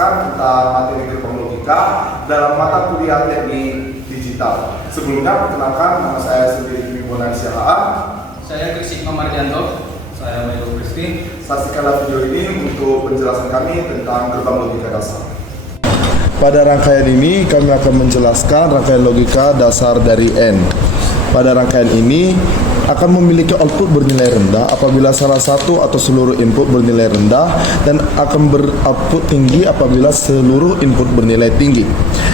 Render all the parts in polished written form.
menjelaskan tentang materi gerbang logika dalam mata kuliah teknik digital. Sebelumnya, perkenalkan, nama saya sendiri Kimi Bonansia HA. Saya Kristigno Mardianto. Saya Melo Kristi. Saksikanlah video ini untuk penjelasan kami tentang gerbang logika dasar. Pada rangkaian ini, kami akan menjelaskan rangkaian logika dasar dari N. Pada rangkaian ini akan memiliki output bernilai rendah apabila salah satu atau seluruh input bernilai rendah dan akan beroutput tinggi apabila seluruh input bernilai tinggi.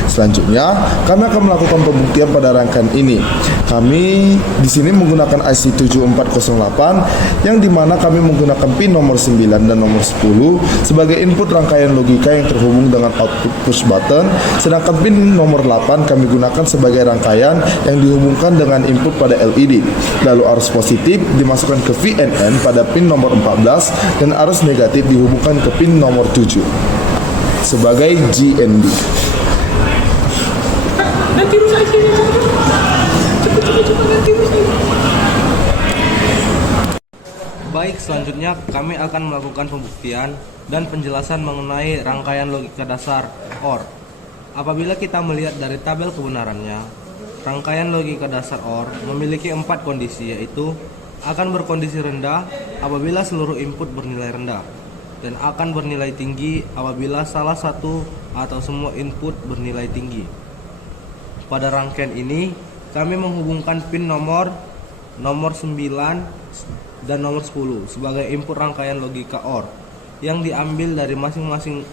Selanjutnya, kami akan melakukan pembuktian pada rangkaian ini. Kami di sini menggunakan IC 7408 yang dimana kami menggunakan pin nomor 9 dan nomor 10 sebagai input rangkaian logika yang terhubung dengan output push button, sedangkan pin nomor 8 kami gunakan sebagai rangkaian yang dihubungkan dengan input pada LED. Lalu arus positif dimasukkan ke VNN pada pin nomor 14 dan arus negatif dihubungkan ke pin nomor 7 sebagai GND. Nanti rusak sini. Cepat nanti rusak. Baik, selanjutnya kami akan melakukan pembuktian dan penjelasan mengenai rangkaian logika dasar OR. Apabila kita melihat dari tabel kebenarannya, rangkaian logika dasar OR memiliki 4 kondisi, yaitu akan berkondisi rendah apabila seluruh input bernilai rendah dan akan bernilai tinggi apabila salah satu atau semua input bernilai tinggi. Pada rangkaian ini, kami menghubungkan pin nomor 9 dan nomor 10 sebagai input rangkaian logika OR yang diambil dari masing-masing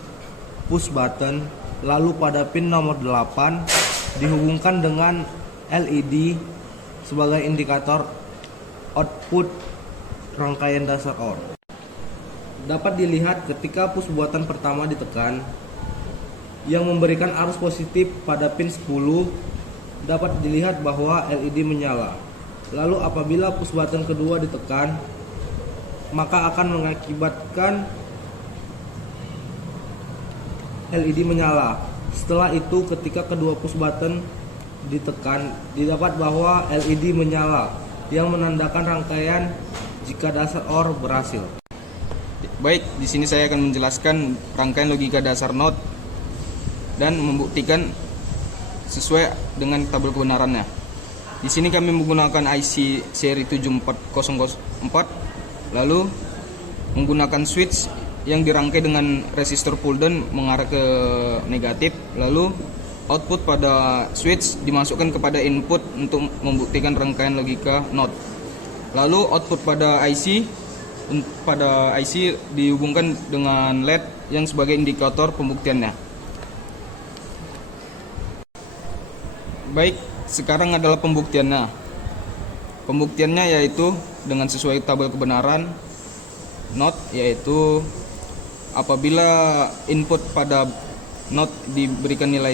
push button. Lalu pada pin nomor 8 dihubungkan dengan LED sebagai indikator output rangkaian dasar OR. Dapat dilihat ketika push button pertama ditekan yang memberikan arus positif pada pin 10, dapat dilihat bahwa LED menyala. Lalu apabila push button kedua ditekan, maka akan mengakibatkan LED menyala. Setelah itu, ketika kedua push button ditekan, didapat bahwa LED menyala yang menandakan rangkaian jika dasar OR berhasil. Baik, di sini saya akan menjelaskan rangkaian logika dasar NOT dan membuktikan sesuai dengan tabel kebenarannya. Di sini kami menggunakan IC seri 74004, lalu menggunakan switch yang dirangkai dengan resistor pull down mengarah ke negatif, lalu output pada switch dimasukkan kepada input untuk membuktikan rangkaian logika NOT. Lalu output pada IC dihubungkan dengan LED yang sebagai indikator pembuktiannya. Baik, sekarang adalah pembuktiannya. Pembuktiannya yaitu dengan sesuai tabel kebenaran NOT, yaitu apabila input pada NOT diberikan nilai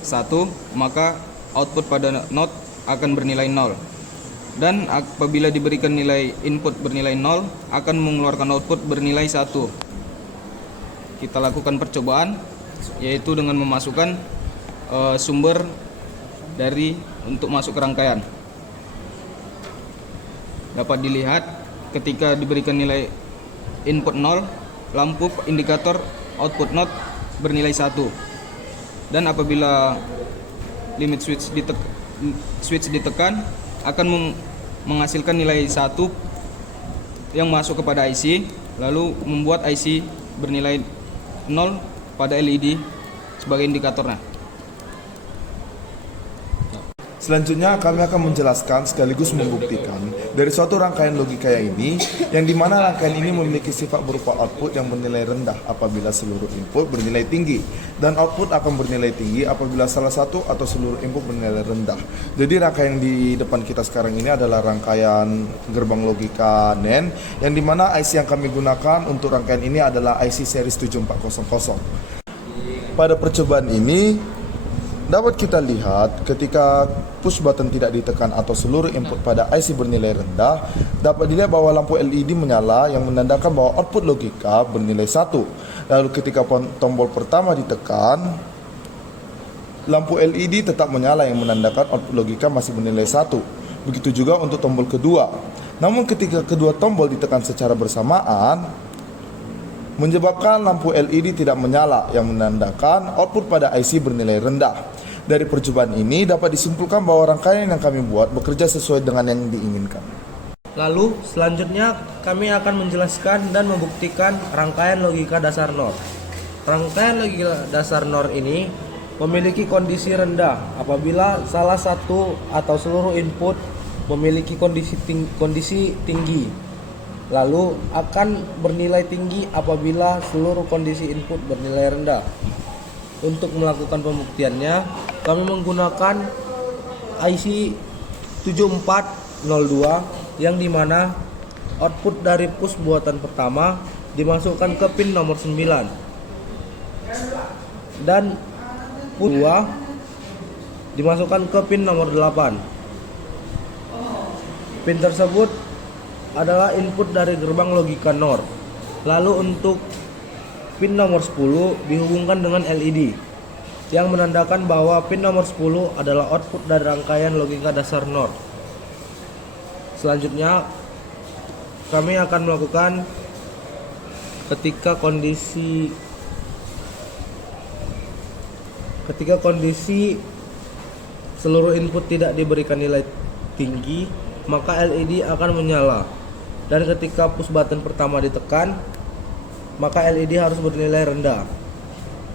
1, maka output pada NOT akan bernilai 0. Dan apabila diberikan nilai input bernilai 0, akan mengeluarkan output bernilai 1. Kita lakukan percobaan, yaitu dengan memasukkan sumber untuk masuk ke rangkaian. Dapat dilihat ketika diberikan nilai input 0, lampu indikator output NOT bernilai 1. Dan apabila limit switch ditekan, akan menghasilkan nilai 1 yang masuk kepada IC, lalu membuat IC bernilai 0 pada LED sebagai indikatornya. Selanjutnya, kami akan menjelaskan sekaligus membuktikan dari suatu rangkaian logika ini, yang dimana rangkaian ini memiliki sifat berupa output yang bernilai rendah apabila seluruh input bernilai tinggi, dan output akan bernilai tinggi apabila salah satu atau seluruh input bernilai rendah. Jadi rangkaian di depan kita sekarang ini adalah rangkaian gerbang logika NAND, yang dimana IC yang kami gunakan untuk rangkaian ini adalah IC series 7400. Pada percobaan ini, dapat kita lihat ketika push button tidak ditekan atau seluruh input pada IC bernilai rendah, dapat dilihat bahwa lampu LED menyala yang menandakan bahwa output logika bernilai 1. Lalu ketika tombol pertama ditekan, lampu LED tetap menyala yang menandakan output logika masih bernilai 1. Begitu juga untuk tombol kedua. Namun ketika kedua tombol ditekan secara bersamaan, menyebabkan lampu LED tidak menyala yang menandakan output pada IC bernilai rendah. Dari percobaan ini dapat disimpulkan bahwa rangkaian yang kami buat bekerja sesuai dengan yang diinginkan. Lalu selanjutnya kami akan menjelaskan dan membuktikan rangkaian logika dasar NOR. Rangkaian logika dasar NOR ini memiliki kondisi rendah apabila salah satu atau seluruh input memiliki kondisi tinggi. Lalu akan bernilai tinggi apabila seluruh kondisi input bernilai rendah. Untuk melakukan pembuktiannya, kami menggunakan IC 7402 yang dimana output dari push buatan pertama dimasukkan ke pin nomor 9 dan push 2 dimasukkan ke pin nomor 8. Pin tersebut adalah input dari gerbang logika NOR. Lalu untuk pin nomor 10 dihubungkan dengan LED yang menandakan bahwa pin nomor 10 adalah output dari rangkaian logika dasar NOR. Selanjutnya kami akan melakukan ketika kondisi seluruh input tidak diberikan nilai tinggi, maka LED akan menyala. Dan ketika push button pertama ditekan, maka LED harus bernilai rendah.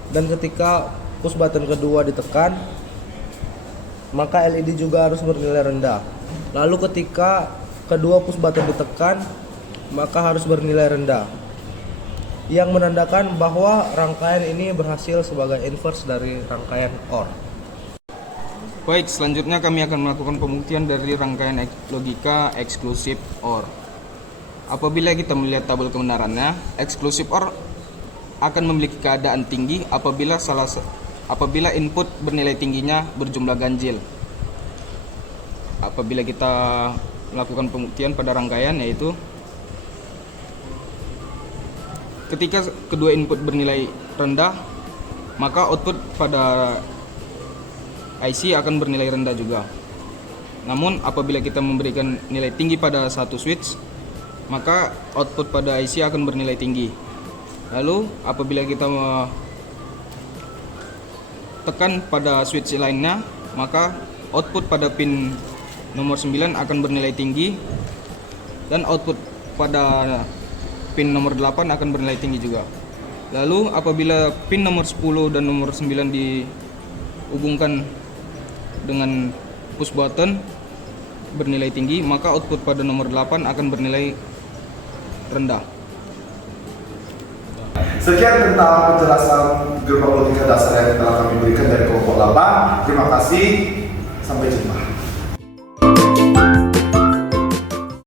Dan ketika push button kedua ditekan, maka LED juga harus bernilai rendah. Lalu ketika kedua push button ditekan, maka harus bernilai rendah, yang menandakan bahwa rangkaian ini berhasil sebagai inverse dari rangkaian OR. Baik, selanjutnya kami akan melakukan pembuktian dari rangkaian logika eksklusif OR. Apabila kita melihat tabel kebenarannya, eksklusif OR akan memiliki keadaan tinggi apabila input bernilai tingginya berjumlah ganjil. Apabila kita melakukan pembuktian pada rangkaian, yaitu ketika kedua input bernilai rendah, maka output pada IC akan bernilai rendah juga. Namun apabila kita memberikan nilai tinggi pada satu switch, maka output pada IC akan bernilai tinggi. Lalu apabila kita tekan pada switch lainnya, maka output pada pin nomor 9 akan bernilai tinggi, dan output pada pin nomor 8 akan bernilai tinggi juga. Lalu apabila pin nomor 10 dan nomor 9 dihubungkan dengan push button bernilai tinggi, maka output pada nomor 8 akan bernilai rendah. Sekian tentang penjelasan gerbang logika dasar yang telah kami berikan dari kelompok 8. Terima kasih, sampai jumpa.